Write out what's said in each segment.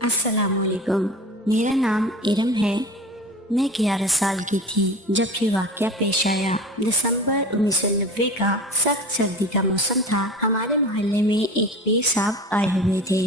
अस्सलाम वालेकुम। मेरा नाम इरम है। मैं 11 साल की थी जब ये वाक़या पेश आया। दिसंबर 1990 का सख्त सर्दी का मौसम था। हमारे मोहल्ले में एक पीर साहब आए हुए थे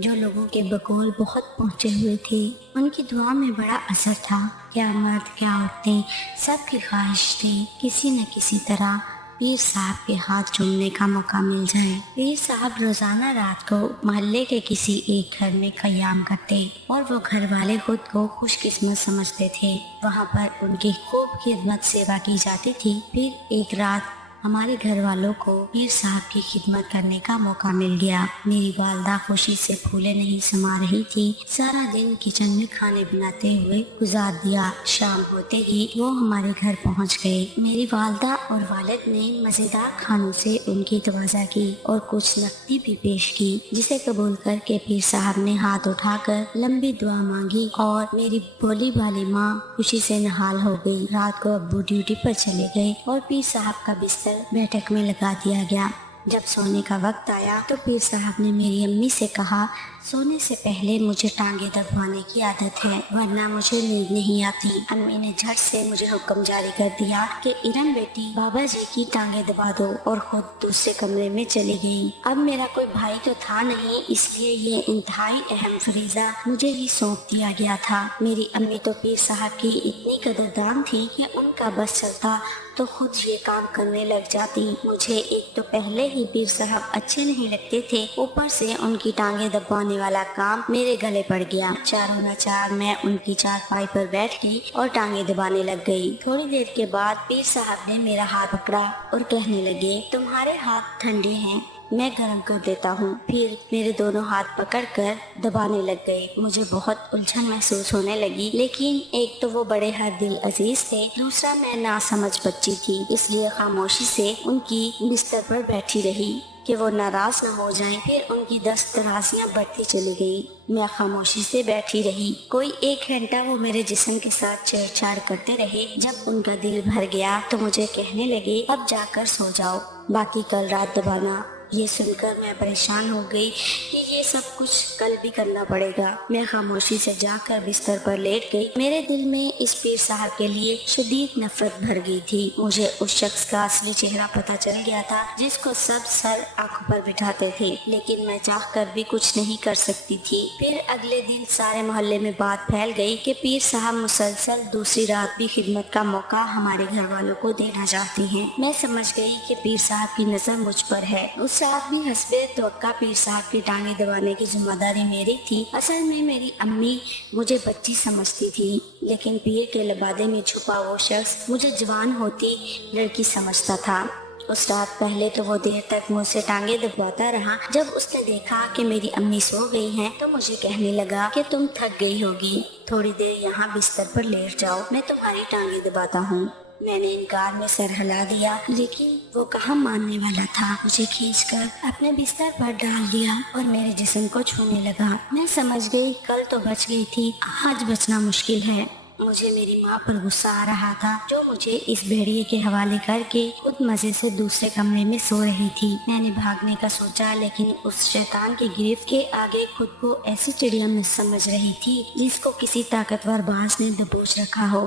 जो लोगों के बकौल बहुत पहुँचे हुए थे। उनकी दुआ में बड़ा असर था। क्या मर्द क्या औरतें सबकी ख्वाहिश थी किसी न किसी तरह पीर साहब के हाथ चूमने का मौका मिल जाए। पीर साहब रोजाना रात को मोहल्ले के किसी एक घर में क़याम करते और वो घर वाले खुद को खुशकिस्मत समझते थे। वहाँ पर उनकी खूब खिदमत सेवा की जाती थी। फिर एक रात हमारे घर वालों को पीर साहब की खिदमत करने का मौका मिल गया। मेरी वालदा खुशी से फूले नहीं समा रही थी। सारा दिन किचन में खाने बनाते हुए गुजार दिया। शाम होते ही वो हमारे घर पहुंच गए। मेरी वालदा और वालिद ने मजेदार खानों से उनकी तवाज़ा की और कुछ नकदी भी पेश की, जिसे कबूल करके पीर साहब ने हाथ उठाकर लंबी दुआ मांगी और मेरी भोली वाली माँ खुशी से नहाल हो गई। रात को अब्बू ड्यूटी पर चले गए और पीर साहब का बिस्तर बैठक में लगा दिया गया। जब सोने का वक्त आया तो पीर साहब ने मेरी अम्मी से कहा, सोने से पहले मुझे टांगे दबवाने की आदत है वरना मुझे नींद नहीं आती। अम्मी ने झट से मुझे हुक्म जारी कर दिया कि इरम बेटी बाबा जी की टांगे दबा दो और खुद दूसरे कमरे में चली गई। अब मेरा कोई भाई तो था नहीं, इसलिए ये इंतहाई अहम फरीजा मुझे ही सौंप दिया गया था। मेरी अम्मी तो पीर साहब की इतनी कदरदान थी कि उनका बस चलता तो खुद ये काम करने लग जाती। मुझे एक तो पहले ही पीर साहब अच्छे नहीं लगते थे, ऊपर से उनकी टांगे दबाने वाला काम मेरे गले पड़ गया। चारों नाचार मैं उनकी चारपाई पर बैठ गई और टांगे दबाने लग गई। थोड़ी देर के बाद पीर साहब ने मेरा हाथ पकड़ा और कहने लगे, तुम्हारे हाथ ठंडे हैं, मैं गर्म कर देता हूँ। फिर मेरे दोनों हाथ पकड़कर दबाने लग गए। मुझे बहुत उलझन महसूस होने लगी, लेकिन एक तो वो बड़े हर दिल अजीज थे, दूसरा मैं नासमझ बच्ची थी, इसलिए खामोशी से उनकी बिस्तर पर बैठी रही कि वो नाराज न हो जाएं। फिर उनकी दस्तराजियां बढ़ती चली गई। मैं खामोशी से बैठी रही। कोई 1 घंटा वो मेरे जिस्म के साथ छेड़छाड़ करते रहे। जब उनका दिल भर गया तो मुझे कहने लगे, अब जाकर सो जाओ, बाकी कल रात दबाना। ये सुनकर मैं परेशान हो गई कि ये सब कुछ कल भी करना पड़ेगा। मैं खामोशी से जाकर बिस्तर पर लेट गई। मेरे दिल में इस पीर साहब के लिए शदीद नफरत भर गई थी। मुझे उस शख्स का असली चेहरा पता चल गया था जिसको सब सर आंखों पर बिठाते थे, लेकिन मैं चाह कर भी कुछ नहीं कर सकती थी। फिर अगले दिन सारे मोहल्ले में बात फैल गई कि पीर साहब मुसलसल दूसरी रात भी खिदमत का मौका हमारे घर वालों को देना चाहती हैं। मैं समझ गई कि पीर साहब की नजर मुझ पर है। उस रात भी हस्बे तवक्का पीर साहब की टांगे दबाने की जिम्मेदारी मेरी थी। असल में मेरी अम्मी मुझे बच्ची समझती थी, लेकिन पीर के लबादे में छुपा वो शख्स मुझे जवान होती लड़की समझता था। उस रात पहले तो वो देर तक मुझसे टांगे दबवाता रहा। जब उसने देखा कि मेरी अम्मी सो गई हैं तो मुझे कहने लगा कि तुम थक गई होगी, थोड़ी देर यहाँ बिस्तर पर लेट जाओ, मैं तुम्हारी टांगे दबाता हूँ। मैंने इनकार में सर हिला दिया, लेकिन वो कहाँ मानने वाला था। मुझे खींचकर अपने बिस्तर पर डाल दिया और मेरे जिस्म को छूने लगा। मैं समझ गई कल तो बच गई थी, आज बचना मुश्किल है। मुझे मेरी माँ पर गुस्सा आ रहा था जो मुझे इस भेड़िए के हवाले करके खुद मजे से दूसरे कमरे में सो रही थी। मैंने भागने का सोचा, लेकिन उस शैतान की गिरफ्त के आगे खुद को ऐसी चिड़िया में समझ रही थी जिसको किसी ताकतवर बाज ने दबोच रखा हो।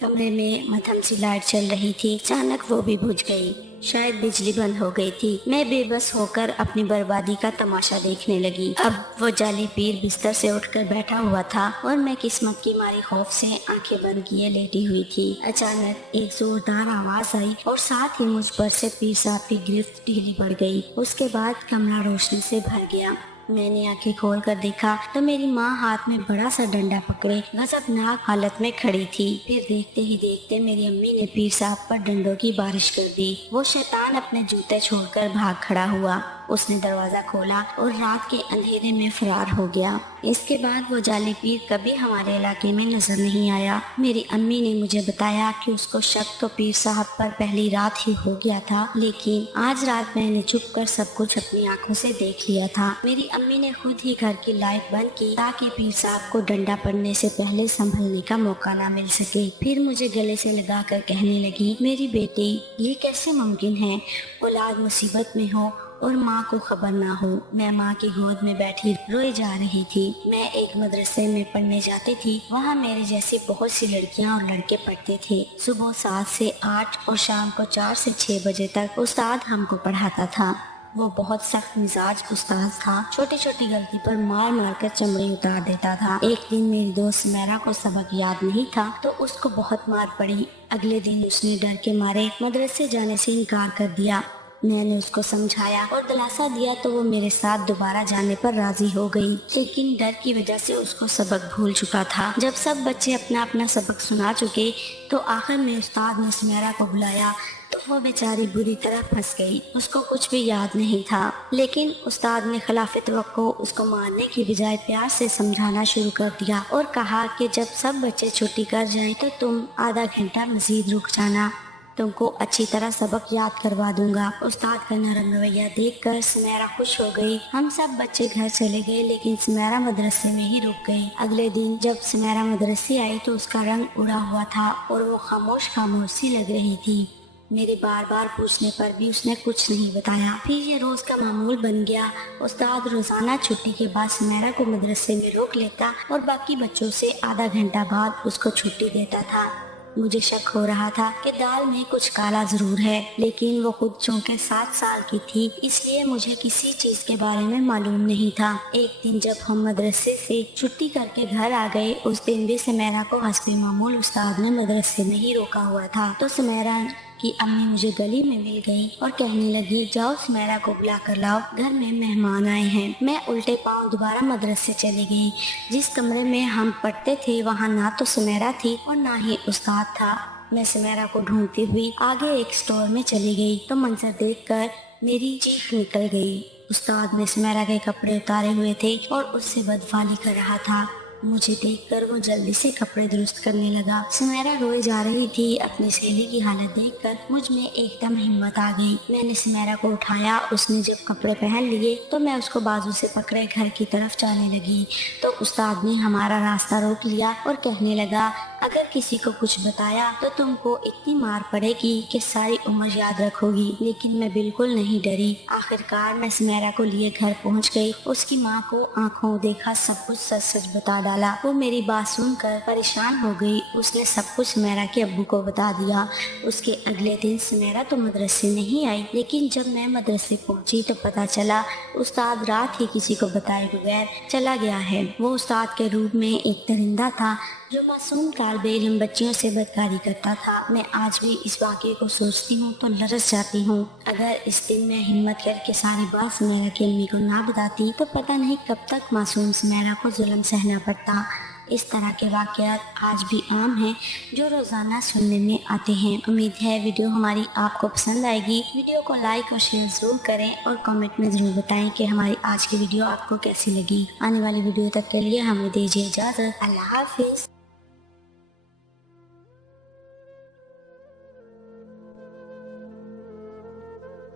कमरे में मध्यम सी लाइट चल रही थी, अचानक वो भी बुझ गई। शायद बिजली बंद हो गई थी। मैं बेबस होकर अपनी बर्बादी का तमाशा देखने लगी। अब वो जाली पीर बिस्तर से उठकर बैठा हुआ था और मैं किस्मत की मारी खौफ से आंखें बंद किए लेटी हुई थी। अचानक एक जोरदार आवाज आई और साथ ही मुझ पर से पीर साहब की गिरफ्त ढीली पड़ गई। उसके बाद कमरा रोशनी से भर गया। मैंने आंखें खोल कर देखा तो मेरी माँ हाथ में बड़ा सा डंडा पकड़े गजबनाक हालत में खड़ी थी। फिर देखते ही देखते मेरी अम्मी ने पीर साहब पर डंडों की बारिश कर दी। वो शैतान अपने जूते छोड़कर भाग खड़ा हुआ। उसने दरवाजा खोला और रात के अंधेरे में फरार हो गया। इसके बाद वो जाली पीर कभी हमारे इलाके में नजर नहीं आया। मेरी अम्मी ने मुझे बताया कि उसको शक तो पीर साहब पर पहली रात ही हो गया था, लेकिन आज रात मैंने छुप कर सब कुछ अपनी आंखों से देख लिया था। मेरी अम्मी ने खुद ही घर की लाइट बंद की ताकि पीर साहब को डंडा पड़ने से पहले संभलने का मौका ना मिल सके। फिर मुझे गले से लगाकर कहने लगी, मेरी बेटी ये कैसे मुमकिन है, औलाद मुसीबत में हो और माँ को खबर ना हो। मैं माँ की गोद में बैठी रोई जा रही थी। मैं एक मदरसे में पढ़ने जाती थी। वहाँ मेरे जैसी बहुत सी लड़कियाँ और लड़के पढ़ते थे। सुबह 7 से 8 और शाम को 4 से 6 बजे तक उस्ताद हमको पढ़ाता था। वो बहुत सख्त मिजाज उस्ताद था। छोटी छोटी गलती पर मार मार कर चमड़ी उतार देता था। एक दिन मेरी दोस्त मेरा को सबक याद नहीं था तो उसको बहुत मार पड़ी। अगले दिन उसने डर के मारे मदरसे जाने से इनकार कर दिया। मैंने उसको समझाया और दिलासा दिया तो वो मेरे साथ दोबारा जाने पर राजी हो गई, लेकिन डर की वजह से उसको सबक भूल चुका था। जब सब बच्चे अपना अपना सबक सुना चुके तो आखिर में उस्ताद ने सुमेरा को बुलाया तो वो बेचारी बुरी तरह फंस गई। उसको कुछ भी याद नहीं था, लेकिन उस्ताद ने खिलाफ तवक्को उसको मारने की बजाय प्यार से समझाना शुरू कर दिया और कहा कि जब सब बच्चे छुट्टी कर जाएं तो तुम आधा घंटा मजीद रुक जाना, तुमको अच्छी तरह सबक याद करवा दूंगा। उस्ताद का नरम रवैया देखकर सुमेरा खुश हो गई। हम सब बच्चे घर चले गए, लेकिन सुमेरा मदरसे में ही रुक गई। अगले दिन जब सुमेरा मदरसे आई तो उसका रंग उड़ा हुआ था और वो खामोश खामोश सी लग रही थी। मेरे बार बार पूछने पर भी उसने कुछ नहीं बताया। फिर ये रोज का मामूल बन गया। उस्ताद रोजाना छुट्टी के बाद सुमेरा को मदरसे में रोक लेता और बाकी बच्चों से आधा घंटा बाद उसको छुट्टी देता था। मुझे शक हो रहा था कि दाल में कुछ काला जरूर है, लेकिन वो खुद चूंकि 7 साल की थी इसलिए मुझे किसी चीज के बारे में मालूम नहीं था। एक दिन जब हम मदरसे से छुट्टी करके घर आ गए, उस दिन भी सुमेरा को हस्बे मामूल उस्ताद ने मदरसे में ही रोका हुआ था। तो सुमेरा की अम्मी मुझे गली में मिल गई और कहने लगी, जाओ सुमेरा को बुला कर लाओ, घर में मेहमान आए हैं। मैं उल्टे पांव दोबारा मदरसे चली गई। जिस कमरे में हम पढ़ते थे वहाँ ना तो सुमेरा थी और ना ही उस्ताद था। मैं सुमेरा को ढूंढती हुई आगे एक स्टोर में चली गई तो मंजर देखकर मेरी चीख निकल गई। उस्ताद ने सुमेरा के कपड़े उतारे हुए थे और उससे बदफाली कर रहा था। मुझे देखकर वो जल्दी से कपड़े दुरुस्त करने लगा। सुमेरा रोए जा रही थी। अपनी सहेली की हालत देखकर मुझ में एकदम हिम्मत आ गई। मैंने सुमेरा को उठाया। उसने जब कपड़े पहन लिए तो मैं उसको बाजू से पकड़े घर की तरफ जाने लगी तो उस्ताद ने हमारा रास्ता रोक लिया और कहने लगा, अगर किसी को कुछ बताया तो तुमको इतनी मार पड़ेगी कि सारी उम्र याद रखोगी। लेकिन मैं बिल्कुल नहीं डरी। आखिरकार मैं सुमेरा को लिए घर पहुंच गई। उसकी माँ को आंखों देखा सब कुछ सच सच बता डाला। वो मेरी बात सुनकर परेशान हो गई। उसने सब कुछ सुमेरा के अब्बू को बता दिया। उसके अगले दिन सुमेरा तो मदरसे नहीं आई, लेकिन जब मैं मदरसे पहुंची तो पता चला उस्ताद रात ही किसी को बताए बगैर चला गया है। वो उस्ताद के रूप में एक दरिंदा था जो मासूम तालिबे इल्म बच्चियों से बदकारी करता था। मैं आज भी इस वाक़े को सोचती हूँ तो लरस जाती हूँ। अगर इस दिन मैं हिम्मत करके सारी बात सुमेरा की अम्मी को ना बताती तो पता नहीं कब तक मासूम सुमेरा को जुल्म सहना पड़ता। इस तरह के वाक़यात आज भी आम हैं जो रोज़ाना सुनने में आते हैं। उम्मीद है वीडियो हमारी आपको पसंद आएगी। वीडियो को लाइक और शेयर ज़रूर करें और कमेंट में ज़रूर बताएं कि हमारी आज की वीडियो आपको कैसी लगी। आने वाली वीडियो तक के लिए हमें दीजिए इजाज़त। अल्लाह हाफिज़।